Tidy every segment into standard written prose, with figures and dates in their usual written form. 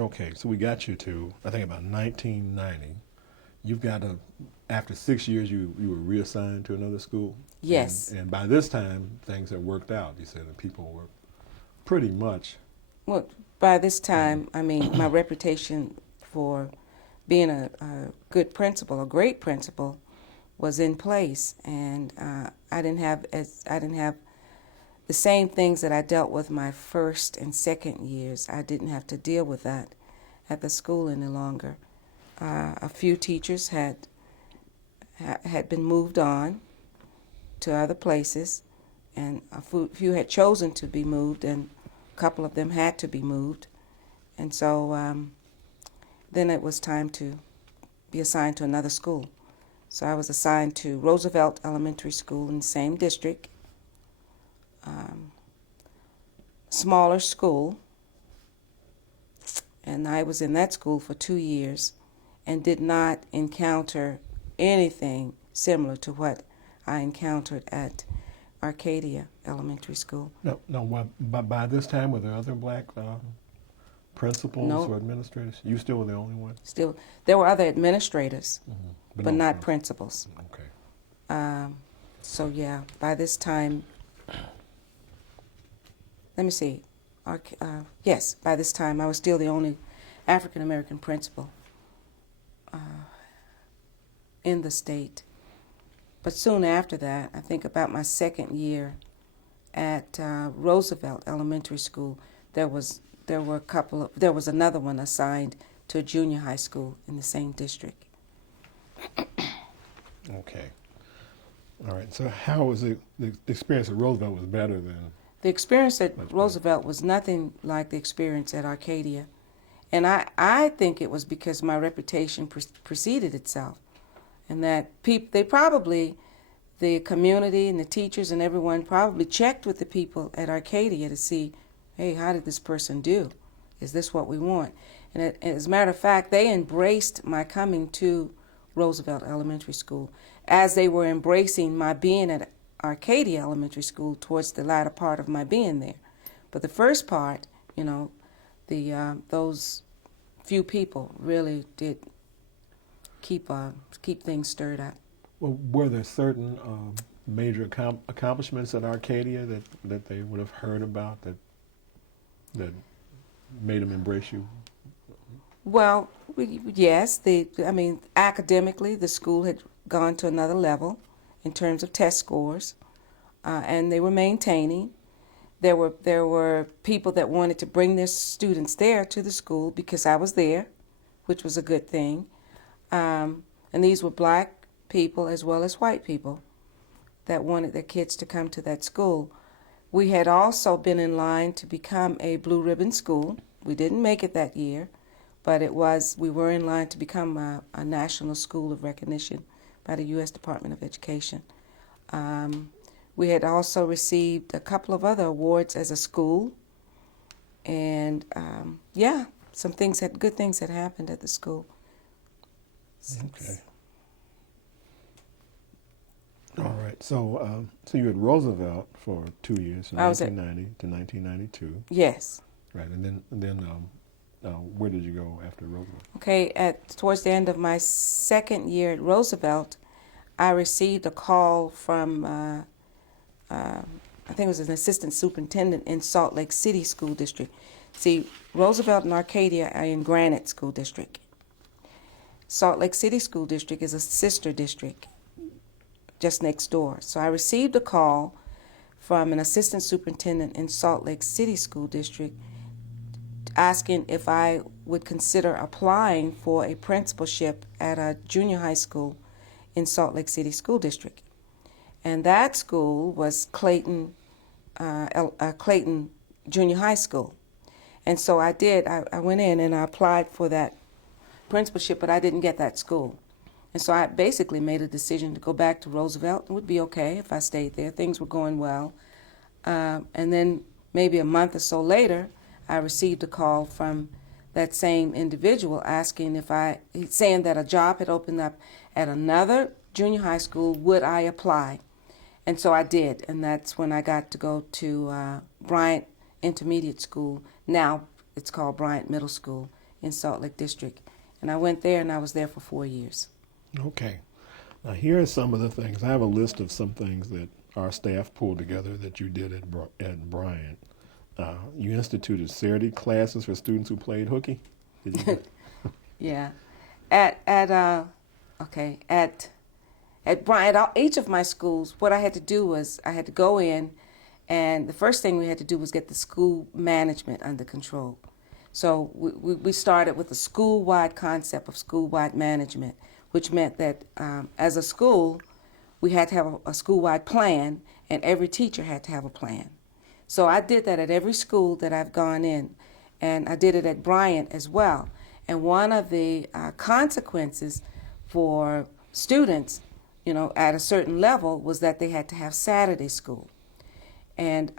Okay, so we got you to, I think, about 1990. You've got a, after 6 years, you were reassigned to another school? Yes. And by this time, things had worked out. You said that people were pretty much. Well, by this time, I mean, my reputation for being a good principal, a great principal, was in place, and I didn't have the same things that I dealt with my first and second years. I didn't have to deal with that at the school any longer. A few teachers had been moved on to other places, and a few had chosen to be moved, and a couple of them had to be moved. And so then it was time to be assigned to another school. So I was assigned to Roosevelt Elementary School in the same district, smaller school, and I was in that school for 2 years and did not encounter anything similar to what I encountered at Arcadia Elementary School. No. By this time, were there other black principals No. or administrators? You still were the only one? Still, there were other administrators, but no not principals. Okay. So yeah, by this time, let me see. Yes, by this time I was still the only African American principal in the state. But soon after that, I think about my second year at Roosevelt Elementary School, there was another one assigned to a junior high school in the same district. Okay. All right. So how was it? The experience at Roosevelt was better than. The experience at Much Roosevelt was nothing like the experience at Arcadia. And I think it was because my reputation preceded itself. And that the community and the teachers and everyone probably checked with the people at Arcadia to see, hey, how did this person do? Is this what we want? And as a matter of fact, they embraced my coming to Roosevelt Elementary School as they were embracing my being at Arcadia Elementary School towards the latter part of my being there. But the first part, those few people really did keep things stirred up. Well, were there certain major accomplishments at Arcadia that they would have heard about that made them embrace you? Well, yes. Academically, the school had gone to another level in terms of test scores, and they were maintaining. There were people that wanted to bring their students there to the school because I was there, which was a good thing. And these were black people as well as white people that wanted their kids to come to that school. We had also been in line to become a blue ribbon school. We didn't make it that year, but we were in line to become a national school of recognition by the U.S. Department of Education. We had also received a couple of other awards as a school, and good things had happened at the school. Okay. All right. So you were at Roosevelt for 2 years, from 1990 to 1992. Yes. Right, and then where did you go after Roosevelt? Okay. Towards the end of my second year at Roosevelt, I received a call from I think it was an assistant superintendent in Salt Lake City School District. See, Roosevelt and Arcadia are in Granite School District. Salt Lake City School District is a sister district just next door. So I received a call from an assistant superintendent in Salt Lake City School District asking if I would consider applying for a principalship at a junior high school in Salt Lake City School District. And that school was Clayton Junior High School. And so I did. I went in and I applied for that principalship, but I didn't get that school. And so I basically made a decision to go back to Roosevelt. It would be okay if I stayed there. Things were going well. And then maybe a month or so later, I received a call from that same individual saying that a job had opened up at another junior high school. Would I apply? And so I did, and that's when I got to go to Bryant Intermediate School. Now it's called Bryant Middle School in Salt Lake District. And I went there, and I was there for 4 years. Okay. Now, here are some of the things. I have a list of some things that our staff pulled together that you did at Bryant. You instituted Saturday classes for students who played hooky. Did you? Yeah. At Bryant, each of my schools, what I had to do was I had to go in, and the first thing we had to do was get the school management under control. So we started with a school-wide concept of school-wide management, which meant that as a school, we had to have a school-wide plan, and every teacher had to have a plan. So I did that at every school that I've gone in, and I did it at Bryant as well. And one of the consequences for students, at a certain level, was that they had to have Saturday school. And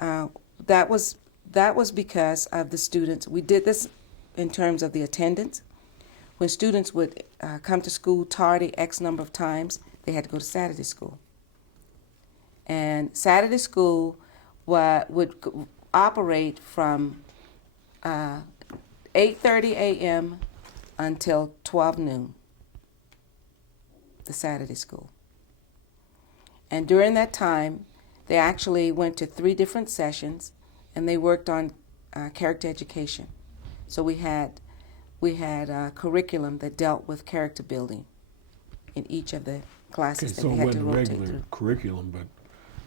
that was because of the students. We did this in terms of the attendance. When students would come to school tardy X number of times, they had to go to Saturday school. And Saturday school would operate from 8:30 a.m. until 12 noon, the Saturday school. And during that time, they actually went to 3 different sessions, and they worked on character education. So we had a curriculum that dealt with character building in each of the classes that so they it had to wasn't rotate regular through. curriculum,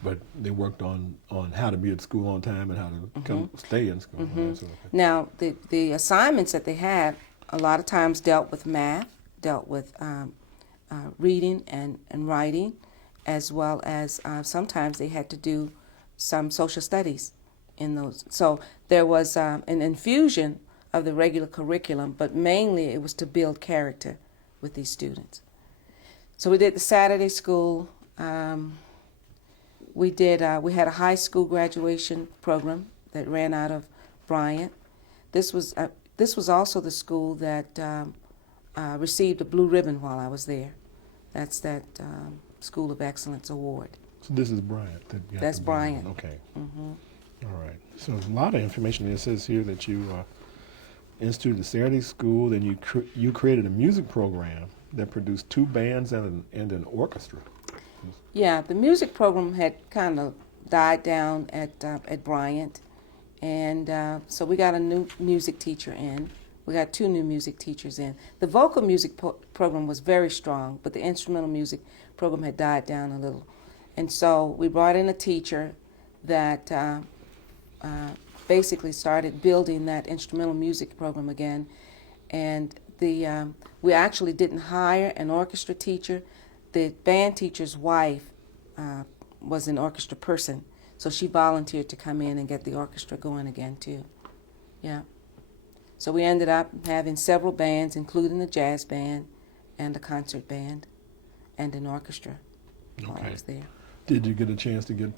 but they worked on how to be at school on time and how to come stay in school. And that sort of thing. Now, the assignments that they had a lot of times dealt with math, dealt with reading and writing, as well as sometimes they had to do some social studies in those. So there was an infusion of the regular curriculum, but mainly it was to build character with these students. So we did the Saturday school. We had a high school graduation program that ran out of Bryant. This was also the school that received a blue ribbon while I was there. That's that School of Excellence Award. So this is Bryant. That's Bryant. Okay. All right. So there's a lot of information. It says here that you instituted the Saturday school, then you created a music program that produced 2 bands and an orchestra. Yeah, the music program had kind of died down at Bryant, and so we got a new music teacher in. We got 2 new music teachers in. The vocal music program was very strong, but the instrumental music program had died down a little. And so we brought in a teacher that basically started building that instrumental music program again. And we actually didn't hire an orchestra teacher. The band teacher's wife was an orchestra person, so she volunteered to come in and get the orchestra going again too. Yeah. So we ended up having several bands, including a jazz band and a concert band and an orchestra while I was there. Did you get a chance to get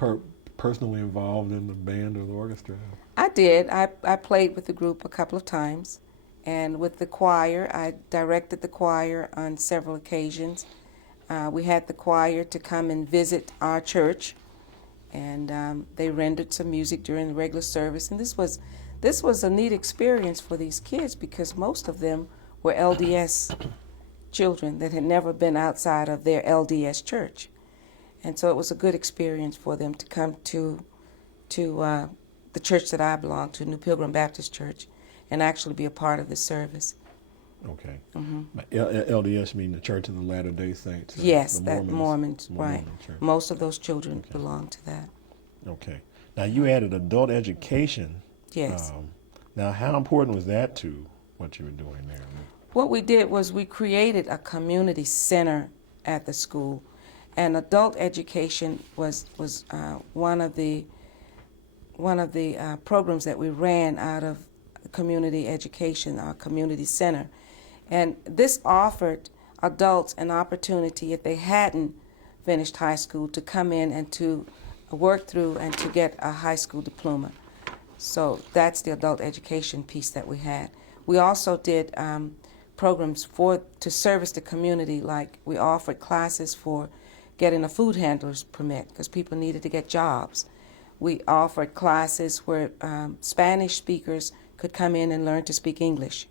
personally involved in the band or the orchestra? I did. I played with the group a couple of times, and with the choir, I directed the choir on several occasions. We had the choir to come and visit our church, and they rendered some music during the regular service. And this was a neat experience for these kids because most of them were LDS children that had never been outside of their LDS church. And so it was a good experience for them to come to the church that I belong to, New Pilgrim Baptist Church, and actually be a part of the service. Okay. LDS mean the Church of the Latter-day Saints? Yes, the Mormons, right. Mormon church. Most of those children belong to that. Okay. Now you added adult education. Yes. Now how important was that to what you were doing there? What we did was we created a community center at the school, and adult education was one of the programs that we ran out of community education, our community center. And this offered adults an opportunity, if they hadn't finished high school, to come in and to work through and to get a high school diploma. So that's the adult education piece that we had. We also did programs to service the community, like we offered classes for getting a food handler's permit because people needed to get jobs. We offered classes where Spanish speakers could come in and learn to speak English.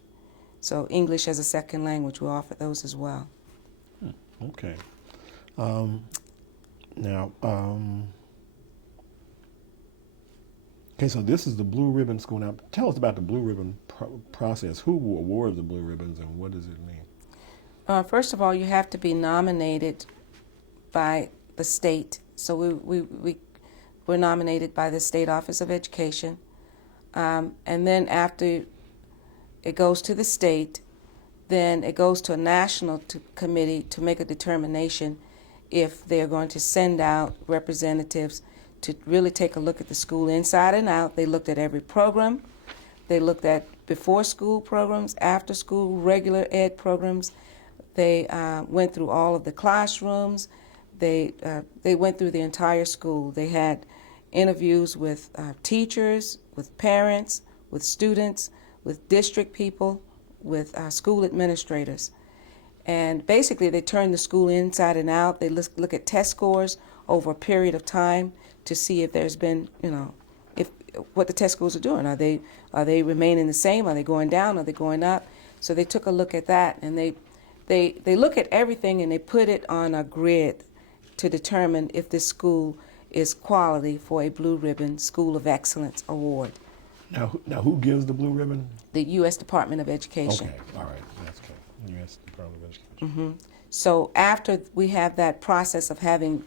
So English as a second language, we offer those as well. Okay. Um, now, okay, so this is the Blue Ribbon School. Now, tell us about the Blue Ribbon process. Who awards the Blue Ribbons, and what does it mean? First of all, you have to be nominated by the state. So we're nominated by the State Office of Education. And then after it goes to the state, then it goes to a national committee to make a determination if they're going to send out representatives to really take a look at the school inside and out. They looked at every program. They looked at before school programs, after school, regular ed programs. They went through all of the classrooms. They went through the entire school. They had interviews with teachers, with parents, with students, with district people, with school administrators. And basically they turn the school inside and out. They look at test scores over a period of time to see if there's been, if what the test scores are doing. Are they remaining the same? Are they going down? Are they going up? So they took a look at that, and they look at everything and they put it on a grid to determine if this school is quality for a Blue Ribbon School of Excellence Award. Now, who gives the Blue Ribbon? The U.S. Department of Education. Okay, all right, that's okay. U.S. Department of Education. So after we have that process of having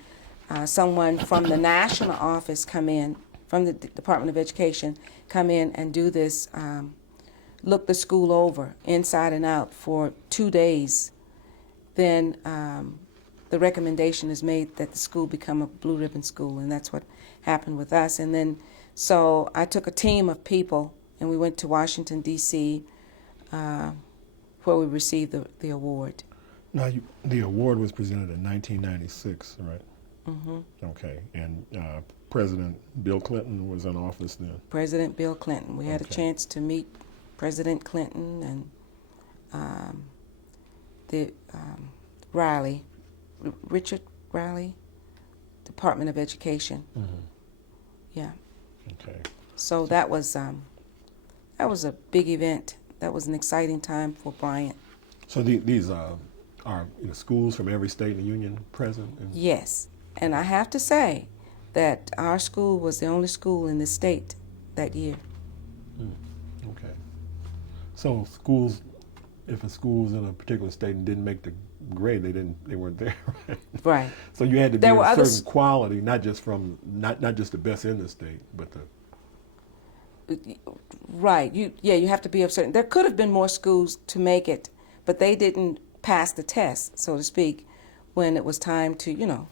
someone from the national office come in, from the Department of Education, come in and do this, look the school over inside and out for 2 days, then the recommendation is made that the school become a Blue Ribbon school, and that's what happened with us. And then, so I took a team of people and we went to Washington, D.C., where we received the award. Now, the award was presented in 1996, right? Mm-hmm. Okay, and President Bill Clinton was in office then? President Bill Clinton. We had a Okay. chance to meet President Clinton and Richard Riley, Department of Education. Mm-hmm. Yeah. Okay. So that was a big event. That was an exciting time for Bryant. So these are schools from every state in the union present? Yes, and I have to say that our school was the only school in the state that year. Okay. So schools, if a school's in a particular state and didn't make the grade, they weren't there, right? Right. So you had to be There were a other certain quality, not just the best in the state, but the. Right. You have to be of certain. There could have been more schools to make it, but they didn't pass the test, so to speak, when it was time to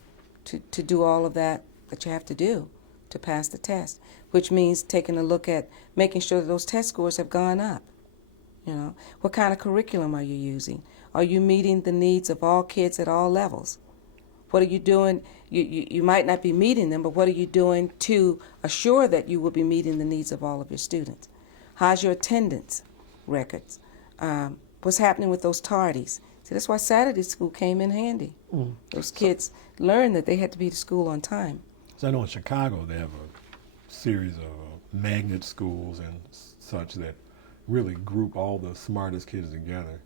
to do all of that you have to do to pass the test, which means taking a look at making sure that those test scores have gone up. What kind of curriculum are you using? Are you meeting the needs of all kids at all levels? What are you doing? You might not be meeting them, but what are you doing to assure that you will be meeting the needs of all of your students? How's your attendance records? What's happening with those tardies? See, that's why Saturday school came in handy. Those kids learned that they had to be to school on time. So I know in Chicago they have a series of magnet schools and such that really group all the smartest kids together,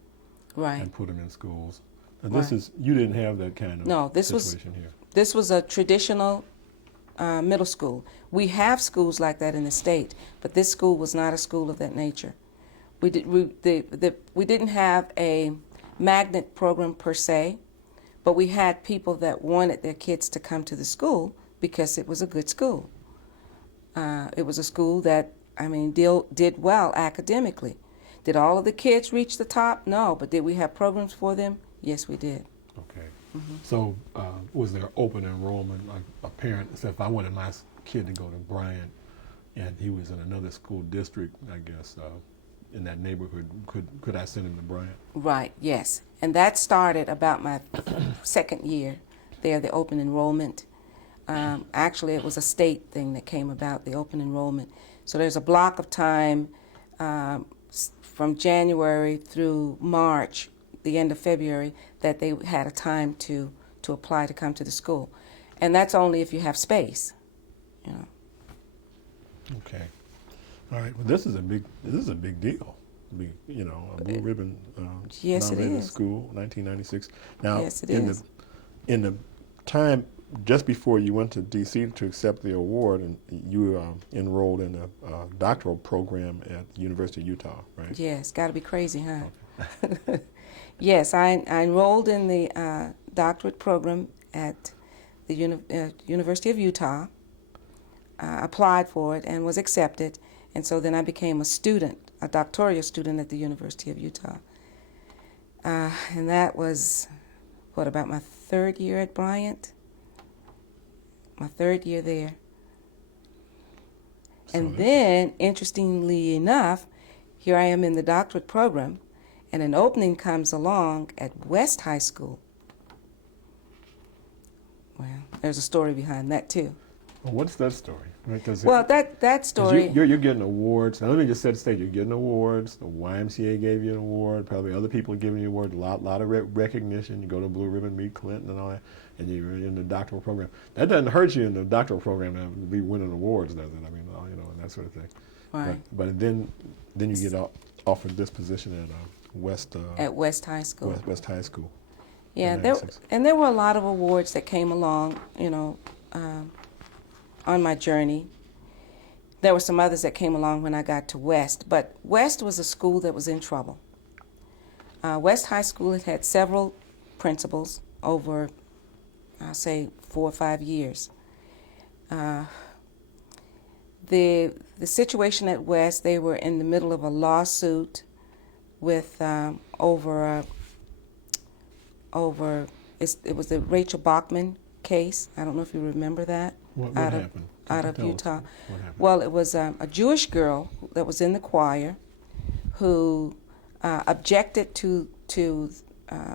Right. and put them in schools. Now you didn't have that kind of situation here. This was a traditional middle school. We have schools like that in the state, but this school was not a school of that nature. We didn't have a magnet program per se, but we had people that wanted their kids to come to the school because it was a good school. It was a school that, did well academically. Did all of the kids reach the top? No, but did we have programs for them? Yes, we did. Okay. So was there open enrollment? Like a parent said, if I wanted my kid to go to Bryant and he was in another school district, I guess, in that neighborhood, could I send him to Bryant? Right, yes. And that started about my second year there, the open enrollment. Actually, it was a state thing that came about, the open enrollment. So there's a block of time from January through March, the end of February, that they had a time to apply to come to the school. And that's only if you have space, Okay. All right. Well, this is a big deal. a blue ribbon Yes, it nominated is. school, 1996. Now, Yes, it in is. the time just before you went to D.C. to accept the award, and you enrolled in a doctoral program at the University of Utah, right? Yes, got to be crazy, huh? Okay. Yes, I enrolled in the doctorate program at the University of Utah, applied for it, and was accepted. And so then I became a student, a doctoral student at the University of Utah. And that was, about my third year at Bryant? My third year there. And then, interestingly enough, here I am in the doctorate program, and an opening comes along at West High School. Well, there's a story behind that, too. Well, what's that story? Well, that story... You're getting awards. Now, let me just set the stage. You're getting awards. The YMCA gave you an award. Probably other people are giving you awards. A lot of recognition. You go to Blue Ribbon, meet Clinton and all that, and you're in the doctoral program. That doesn't hurt you in the doctoral program to be winning awards, does it? I mean, and that sort of thing. Right. But then you get offered this position at West High School. West High School. Yeah, there were a lot of awards that came along, on my journey. There were some others that came along when I got to West, but West was a school that was in trouble. West High School had several principals over, I'll say, 4 or 5 years. The situation at West, they were in the middle of a lawsuit with over it was the Rachel Bachman case. I don't know if you remember that. What happened? Out of Utah. What happened? Well, it was a Jewish girl that was in the choir who objected to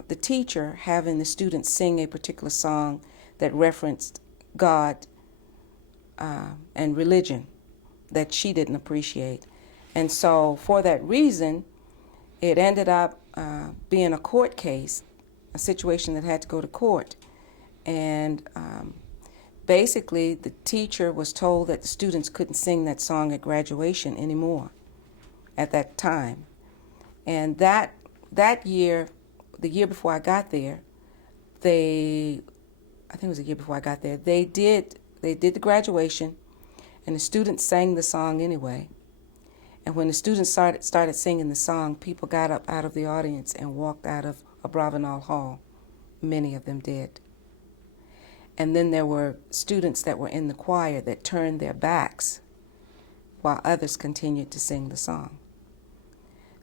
the teacher having the students sing a particular song that referenced God and religion that she didn't appreciate. And so for that reason, it ended up being a court case, a situation that had to go to court. And basically, the teacher was told that the students couldn't sing that song at graduation anymore at that time. And that year, the year before I got there, I think it was the year before I got there, they did the graduation, and the students sang the song anyway. And when the students started singing the song, people got up out of the audience and walked out of Abravanel Hall. Many of them did. And then there were students that were in the choir that turned their backs while others continued to sing the song.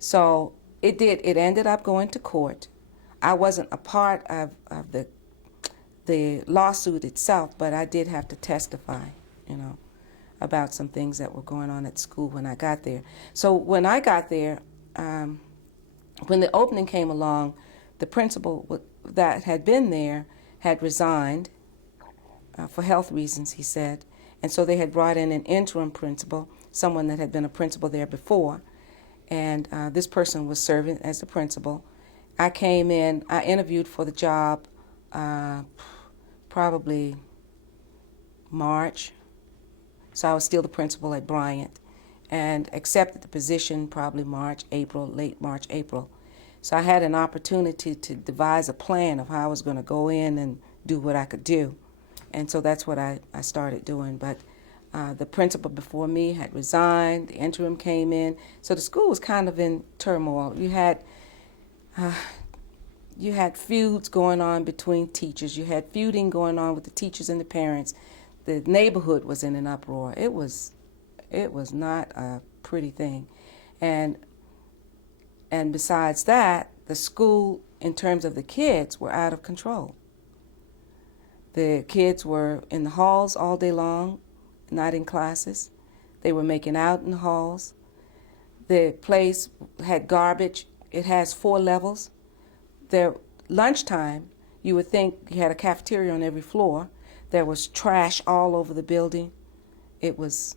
So it ended up going to court. I wasn't a part of the lawsuit itself, but I did have to testify, about some things that were going on at school when I got there. So when I got there, when the opening came along, the principal that had been there had resigned for health reasons, he said. And so they had brought in an interim principal, someone that had been a principal there before. And this person was serving as the principal. I came in, I interviewed for the job probably March. So I was still the principal at Bryant, and accepted the position probably late March, April. So I had an opportunity to devise a plan of how I was going to go in and do what I could do. And so that's what I started doing. But the principal before me had resigned, the interim came in. So the school was kind of in turmoil. You had feuds going on between teachers. You had feuding going on with the teachers and the parents. The neighborhood was in an uproar. It was not a pretty thing. And besides that, the school, in terms of the kids, were out of control. The kids were in the halls all day long, not in classes. They were making out in the halls. The place had garbage. It has 4 levels. Their lunchtime, you would think you had a cafeteria on every floor. There was trash all over the building. It was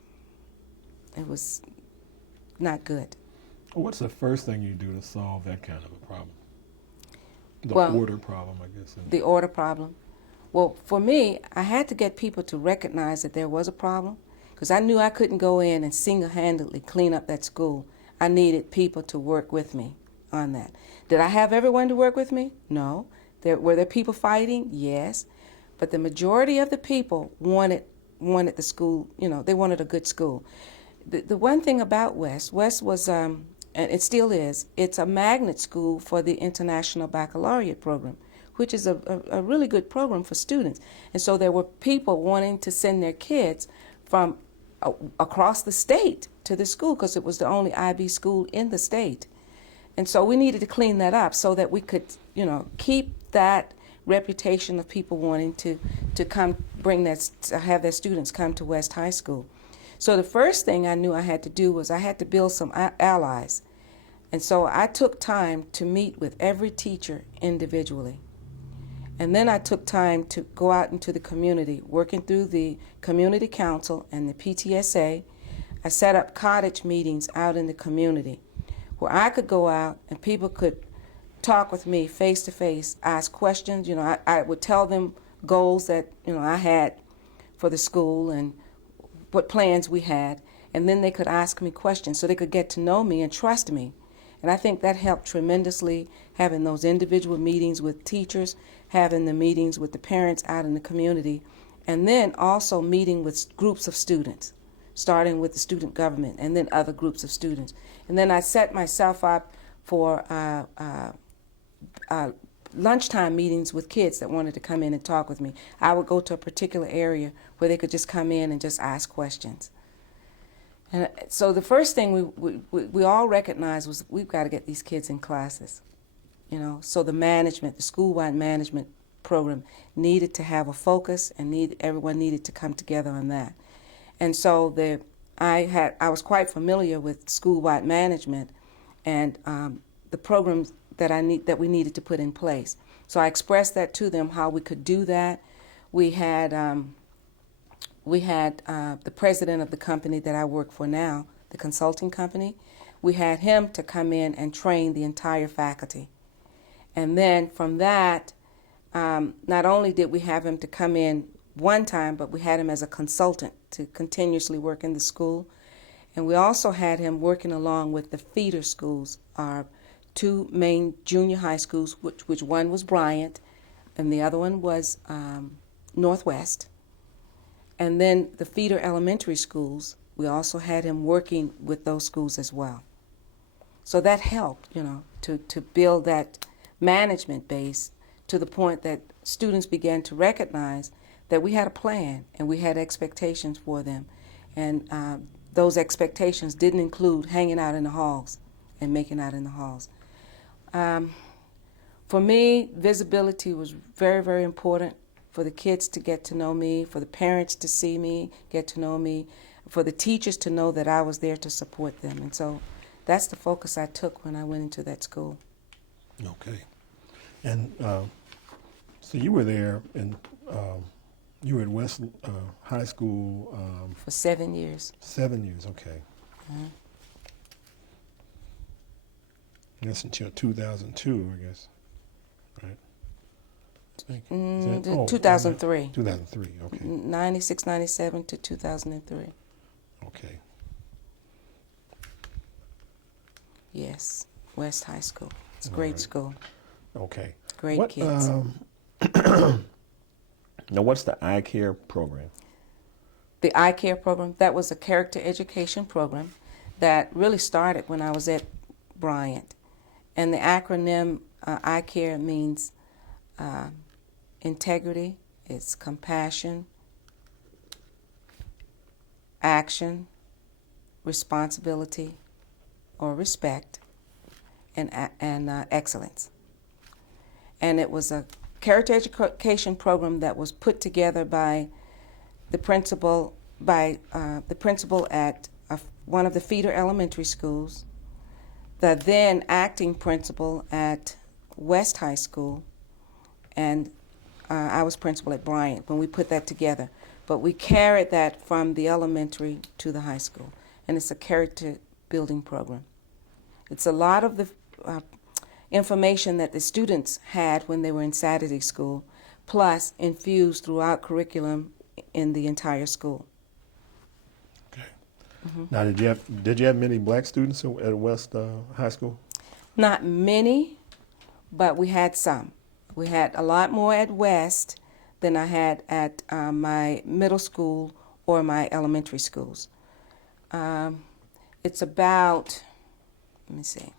not good. What's the first thing you do to solve that kind of a problem? The order problem, I guess. The order problem. Well, for me, I had to get people to recognize that there was a problem, because I knew I couldn't go in and single-handedly clean up that school. I needed people to work with me on that. Did I have everyone to work with me? No. Were there people fighting? Yes. But the majority of the people wanted the school, they wanted a good school. The one thing about West was, and it still is, it's a magnet school for the International Baccalaureate program, which is a really good program for students. And so there were people wanting to send their kids from across the state to the school because it was the only IB school in the state. And so we needed to clean that up so that we could, keep that reputation of people wanting to come to have their students come to West High School. So the first thing I knew I had to do was I had to build some allies. And so I took time to meet with every teacher individually. And then I took time to go out into the community, working through the community council and the PTSA. I set up cottage meetings out in the community where I could go out and people could talk with me face to face, ask questions. I would tell them goals that, I had for the school and what plans we had. And then they could ask me questions so they could get to know me and trust me. And I think that helped tremendously, having those individual meetings with teachers, having the meetings with the parents out in the community, and then also meeting with groups of students, starting with the student government and then other groups of students. And then I set myself up for lunchtime meetings with kids that wanted to come in and talk with me. I would go to a particular area where they could just come in and just ask questions. And so the first thing we all recognized was we've got to get these kids in classes. So the school-wide management program needed to have a focus, and everyone needed to come together on that. And so I was quite familiar with school-wide management and the programs that we needed to put in place. So I expressed that to them, how we could do that. We had the president of the company that I work for now, the consulting company. We had him to come in and train the entire faculty. And then from that, not only did we have him to come in one time, but we had him as a consultant to continuously work in the school. And we also had him working along with the feeder schools, our two main junior high schools, which one was Bryant and the other one was Northwest. And then the feeder elementary schools, we also had him working with those schools as well. So that helped, to build that management base to the point that students began to recognize that we had a plan and we had expectations for them. And those expectations didn't include hanging out in the halls and making out in the halls. For me, visibility was very, very important for the kids to get to know me, for the parents to see me, get to know me, for the teachers to know that I was there to support them. And so that's the focus I took when I went into that school. Okay. And so you were there, and you were at West High School For 7 years. 7 years, okay. Uh-huh. That's until 2002, I guess, right? Is that, 2003. 2003, okay. 96, 97 to 2003. Okay. Yes, West High School. It's a great school. Okay. Great kids. Now, what's the eye care program? The eye care program, that was a character education program that really started when I was at Bryant. And the acronym eye care means integrity, it's compassion, action, responsibility, or respect, and excellence. And it was a character education program that was put together by the principal at one of the feeder elementary schools, the then acting principal at West High School, and I was principal at Bryant when we put that together. But we carried that from the elementary to the high school, and it's a character building program. It's a lot of the information that the students had when they were in Saturday school, plus infused throughout curriculum in the entire school. Okay. Now, did you have many black students at West High School? Not many, but we had some. We had a lot more at West than I had at my middle school or my elementary schools. It's about, let me see,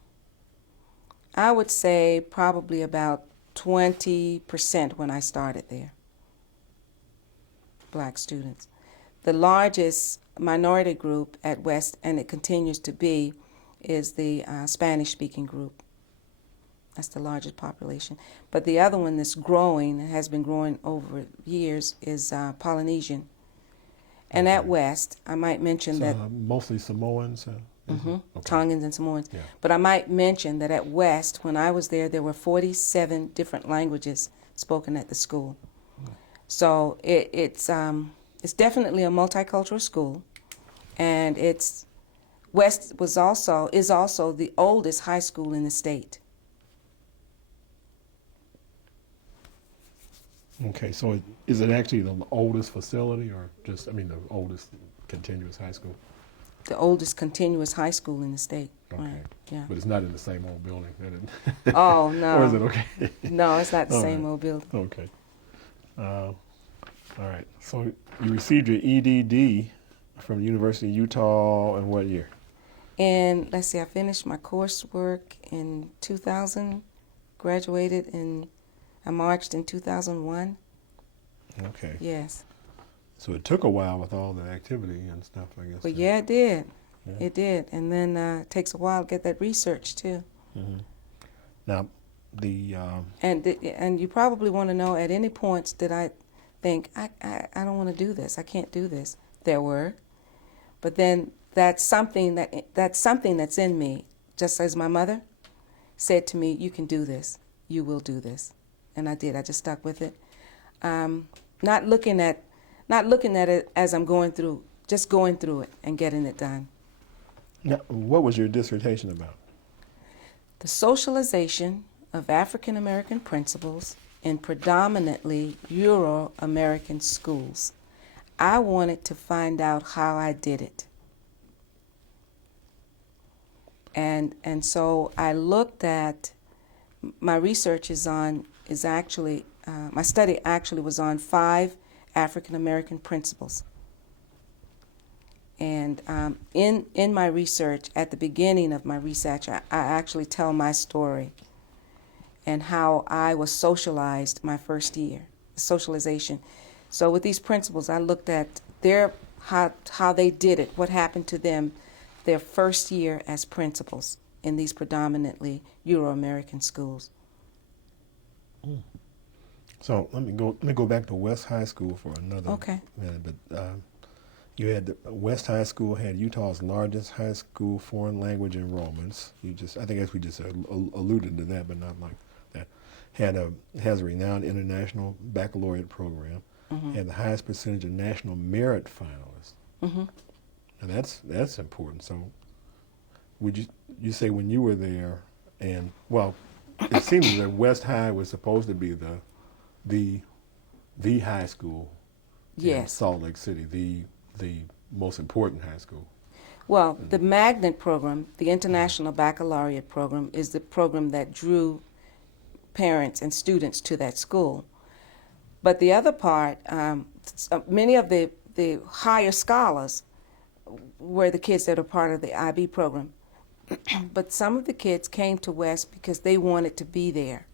I would say probably about 20% when I started there, black students. The largest minority group at West, and it continues to be, is the Spanish-speaking group. That's the largest population. But the other one that's growing, and has been growing over years, is Polynesian. And at West, I might mention that Mostly Samoans? Okay. Tongans and Samoans. Yeah. But I might mention that at West, when I was there were 47 different languages spoken at the school. So it's definitely a multicultural school, and West is also the oldest high school in the state. Okay, so is it actually the oldest facility, or just, the oldest continuous high school? The oldest continuous high school in the state. Okay. Right. Yeah. But it's not in the same old building? Oh, no. Or is it okay? No, it's not the All same right. old building. Okay. All right. So you received your EDD from the University of Utah in what year? And let's see, I finished my coursework in 2000, graduated I marched in 2001. Okay. Yes. So it took a while with all the activity and stuff, I guess. Well, yeah, it did. Yeah. It did. And then it takes a while to get that research, too. Mm-hmm. Now, And you probably want to know, at any points did I think, I don't want to do this, I can't do this. There were. But then that's something that's in me. Just as my mother said to me, you can do this, you will do this. And I did. I just stuck with it. Not looking at it as I'm going through, just going through it and getting it done. now, what was your dissertation about? The socialization of African American principles in predominantly Euro-American schools. I wanted to find out how I did it. And so I looked at, my research my study actually was on 5 African American principles. And in my research, at the beginning of my research, I actually tell my story and how I was socialized my first year, socialization. So with these principles, I looked at how they did it, what happened to them their first year as principals in these predominantly Euro-American schools. So let me go back to West High School for another minute. But you had West High School had Utah's largest high school foreign language enrollments. I think we just alluded to that, but not like that. Has a renowned international baccalaureate program. Mm-hmm. Had the highest percentage of national merit finalists. Mm-hmm. And that's important. So, would you say when you were there, and well, it seems that West High was supposed to be the high school in Salt Lake City, the most important high school. Well, the magnet program, the International Baccalaureate program, is the program that drew parents and students to that school. But the other part, many of the higher scholars were the kids that are part of the IB program. But some of the kids came to West because they wanted to be there.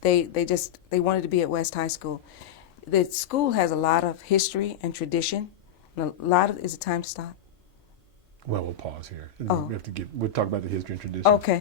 They wanted to be at West High School. The school has a lot of history and tradition. And is it time to stop? Well, we'll pause here. Oh. We'll talk about the history and tradition. Okay.